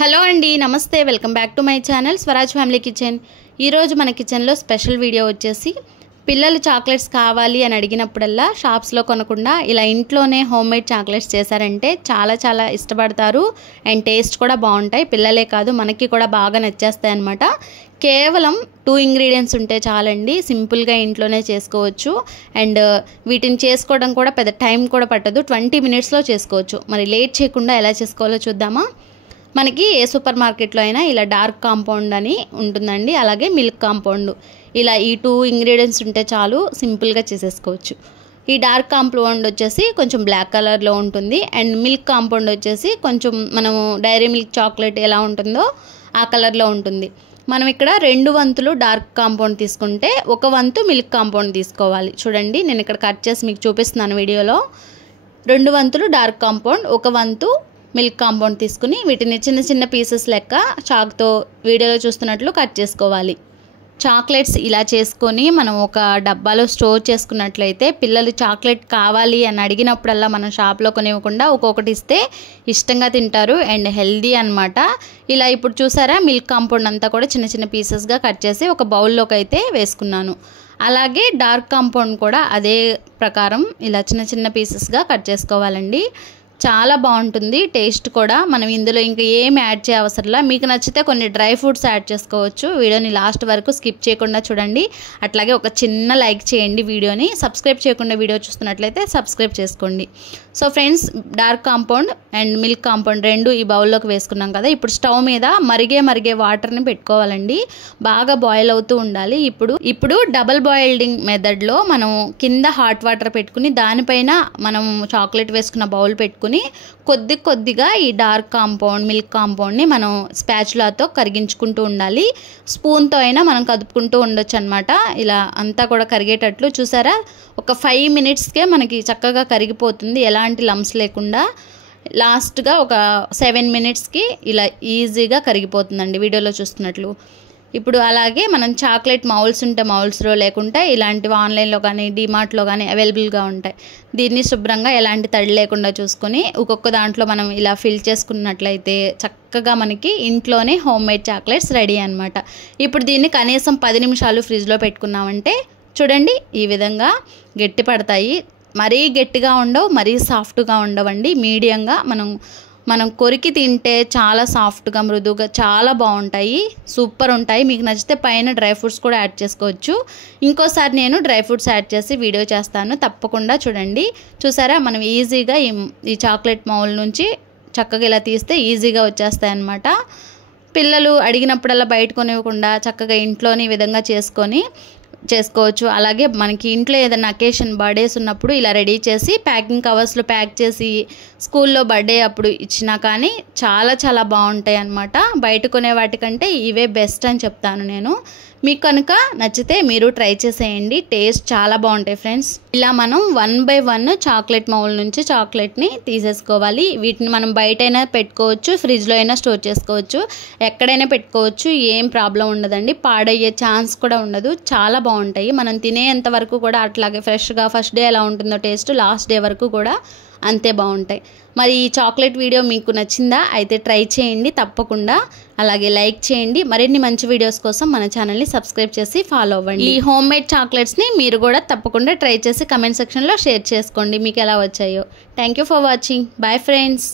Hello అండి నమస్తే welcome back to my channel Swaraj family kitchen. ఈ రోజు మన కిచెన్ లో స్పెషల్ వీడియో వచ్చేసి పిల్లలు చాక్లెట్స్ కావాలి అని అడిగినప్పుడల్లా షాప్స్ లో కొనకుండా ఇలా ఇంట్లోనే హోమ్ మేడ్ చాక్లెట్స్ చేశారంటే చాలా ఇష్టపడతారు అండ్ టేస్ట్ కూడా బాగుంటాయి। పిల్లలే కాదు మనకి కూడా బాగా నచ్చేస్తాయి అన్నమాట। కేవలం 2 ఇంగ్రీడియెంట్స్ ఉంటే చాలండి, సింపుల్ గా ఇంట్లోనే చేసుకోవచ్చు అండ్ వీటిని చేసుకోవడం కూడా పెద్ద టైం కూడా పట్టదు, 20 మినిట్స్ లో చేసుకోవచ్చు। మరి లేట్ చేయకుండా ఎలా చేసుకోవాలో చూద్దామా। మనకి ఏ సూపర్ మార్కెట్లో అయినా ఇలా డార్క్ కాంపౌండ్ అని ఉంటుందండి, అలాగే మిల్క్ కాంపౌండ్, ఇలా ఈ 2 ఇంగ్రీడియెంట్స్ ఉంటే చాలు సింపుల్గా చేసేసుకోవచ్చు। ఈ డార్క్ కాంపౌండ్ వచ్చేసి కొంచెం బ్లాక్ కలర్లో ఉంటుంది అండ్ మిల్క్ కాంపౌండ్ వచ్చేసి కొంచెం మనము డైరీ మిల్క్ చాక్లెట్ ఎలా ఉంటుందో ఆ కలర్లో ఉంటుంది। మనం ఇక్కడ 2 వంతులు డార్క్ కాంపౌండ్ తీసుకుంటే 1 వంతు మిల్క్ కాంపౌండ్ తీసుకోవాలి। చూడండి నేను ఇక్కడ కట్ చేసి మీకు చూపిస్తున్నాను వీడియోలో। 2 వంతులు డార్క్ కాంపౌండ్, 1 వంతు మిల్క్ కాంపౌండ్ తీసుకుని వీటిని చిన్న పీసెస్ లెక్క చాక్తో వీడియోలో చూస్తున్నట్లు కట్ చేసుకోవాలి। చాక్లెట్స్ ఇలా చేసుకొని మనం ఒక డబ్బాలో స్టోర్ చేసుకున్నట్లయితే పిల్లలు చాక్లెట్ కావాలి అని అడిగినప్పుడల్లా మనం షాప్లో కొనివ్వకుండా ఒక్కొక్కటి ఇస్తే ఇష్టంగా తింటారు అండ్ హెల్దీ అన్నమాట। ఇలా ఇప్పుడు చూసారా మిల్క్ కాంపౌండ్ అంతా కూడా చిన్న పీసెస్గా కట్ చేసి ఒక బౌల్లోకి అయితే వేసుకున్నాను। అలాగే డార్క్ కాంపౌండ్ కూడా అదే ప్రకారం ఇలా చిన్న పీసెస్గా కట్ చేసుకోవాలండి। చాలా బాగుంటుంది టేస్ట్ కూడా। మనం ఇందులో ఇంకా ఏం యాడ్ చేయ అవసరంలా, మీకు నచ్చితే కొన్ని డ్రై ఫ్రూట్స్ యాడ్ చేసుకోవచ్చు। వీడియోని లాస్ట్ వరకు స్కిప్ చేయకుండా చూడండి, అట్లాగే ఒక చిన్న లైక్ చేయండి వీడియోని। సబ్స్క్రైబ్ చేయకుండా వీడియో చూస్తున్నట్లయితే సబ్స్క్రైబ్ చేసుకోండి। So friends, dark compound and milk compound 2 ఈ బౌల్లోకి వేసుకున్నాం కదా। ఇప్పుడు స్టవ్ మీద మరిగే వాటర్ని పెట్టుకోవాలండి, బాగా బాయిల్ అవుతూ ఉండాలి। ఇప్పుడు డబుల్ బాయిల్డింగ్ మెథడ్లో మనం కింద హాట్ వాటర్ పెట్టుకుని దానిపైన మనం చాక్లెట్ వేసుకున్న బౌల్ పెట్టుకుని కొద్దిగా ఈ డార్క్ కాంపౌండ్ మిల్క్ కాంపౌండ్ని మనం స్పాచులాతో కరిగించుకుంటూ ఉండాలి। స్పూన్తో అయినా మనం కదుపుకుంటూ ఉండొచ్చు అనమాట। ఇలా అంతా కూడా కరిగేటట్లు చూసారా, ఒక 5 మినిట్స్కే మనకి చక్కగా కరిగిపోతుంది ఎలాంటి లంప్స్ లేకుండా। లాస్ట్గా ఒక 7 మినిట్స్కి ఇలా ఈజీగా కరిగిపోతుందండి వీడియోలో చూస్తున్నట్లు। ఇప్పుడు అలాగే మనం చాక్లెట్ మౌల్స్ ఉంటే మౌల్స్లో, లేకుంటే ఇలాంటివి ఆన్లైన్లో కానీ డిమార్ట్లో కానీ అవైలబుల్గా ఉంటాయి। దీన్ని శుభ్రంగా ఎలాంటి తడి లేకుండా చూసుకొని ఒక్కొక్క దాంట్లో మనం ఇలా ఫిల్ చేసుకున్నట్లయితే చక్కగా మనకి ఇంట్లోనే హోమ్ మేడ్ చాక్లెట్స్ రెడీ అనమాట। ఇప్పుడు దీన్ని కనీసం 10 నిమిషాలు ఫ్రిడ్జ్లో పెట్టుకున్నామంటే చూడండి ఈ విధంగా గట్టి పడతాయి। మరీ గట్టిగా ఉండవు, మరీ సాఫ్ట్గా ఉండవండి, మీడియంగా మనం కొరికి తింటే చాలా సాఫ్ట్గా మృదువుగా చాలా బాగుంటాయి, సూపర్ ఉంటాయి। మీకు నచ్చితే పైన డ్రై ఫ్రూట్స్ కూడా యాడ్ చేసుకోవచ్చు। ఇంకోసారి నేను డ్రై ఫ్రూట్స్ యాడ్ చేసి వీడియో చేస్తాను, తప్పకుండా చూడండి। చూసారా మనం ఈజీగా ఈ చాక్లెట్ మౌల్ నుంచి చక్కగా ఇలా తీస్తే ఈజీగా వచ్చేస్తాయి అన్నమాట। పిల్లలు అడిగినప్పుడల్లా బయట కొనివ్వకుండా చక్కగా ఇంట్లోనే ఈ విధంగా చేసుకోవచ్చు। అలాగే మనకి ఇంట్లో ఏదైనా అకేషన్ బర్త్డేస్ ఉన్నప్పుడు ఇలా రెడీ చేసి ప్యాకింగ్ కవర్స్లో ప్యాక్ చేసి స్కూల్లో బర్త్డే అప్పుడు ఇచ్చినా కానీ చాలా బాగుంటాయి అన్నమాట। బయట కొనే వాటికంటే ఇవే బెస్ట్ అని చెప్తాను నేను। మీకు కనుక నచ్చితే మీరు ట్రై చేసేయండి, టేస్ట్ చాలా బాగుంటాయి ఫ్రెండ్స్। ఇలా మనం 1 బై 1 చాక్లెట్ మౌల్ నుంచి చాక్లెట్ని తీసేసుకోవాలి। వీటిని మనం బయటైనా పెట్టుకోవచ్చు, ఫ్రిడ్జ్లో అయినా స్టోర్ చేసుకోవచ్చు, ఎక్కడైనా పెట్టుకోవచ్చు, ఏం ప్రాబ్లం ఉండదండి, పాడయ్యే ఛాన్స్ కూడా ఉండదు, చాలా బాగుంటాయి। మనం తినేంత వరకు కూడా అట్లాగే ఫ్రెష్గా ఫస్ట్ డే ఎలా ఉంటుందో టేస్ట్ లాస్ట్ డే వరకు కూడా అంతే బాగుంటాయి। మరి ఈ చాక్లెట్ వీడియో మీకు నచ్చిందా? అయితే ట్రై చేయండి తప్పకుండా, అలాగే లైక్ చేయండి। మరిన్ని మంచి వీడియోస్ కోసం మన ఛానల్ని సబ్స్క్రైబ్ చేసి ఫాలో అవ్వండి। ఈ హోమ్ మేడ్ చాక్లెట్స్ని మీరు కూడా తప్పకుండా ట్రై చేసి కమెంట్ సెక్షన్లో షేర్ చేసుకోండి మీకు ఎలా వచ్చాయో। Thank you for watching, bye friends.